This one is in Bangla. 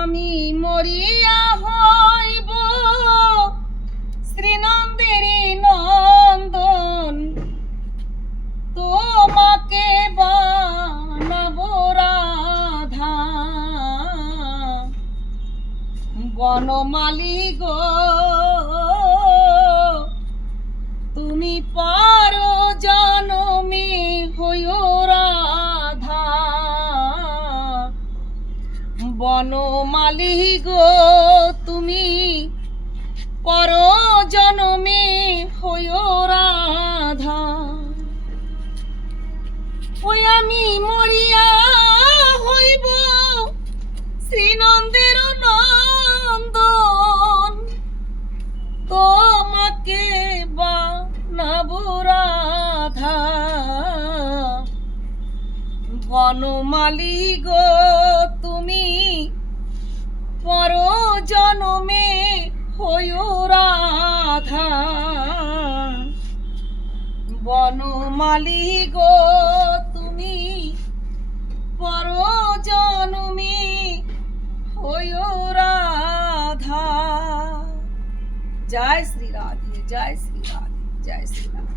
আমি মরিয়া হইব শ্রীনন্দের নন্দন, তোমাকে বানাবো রাধা। বনমালী গো তুমি পারো জনমে হইও রাধা। বনমালী গো তুমি পর জনমে হইও রাধা। ওই আমি মরিয়া হইব শ্রীনন্দের নন্দন, তোমাকে বানাবো রাধা। বনমালী গো তুমি পর জনমে হইও রাধা। বনমালী গো তুমি পর জনমে হইও রাধা। জয় শ্রী রাধে, জয় শ্রী রাধে, জয় শ্রী রাধে।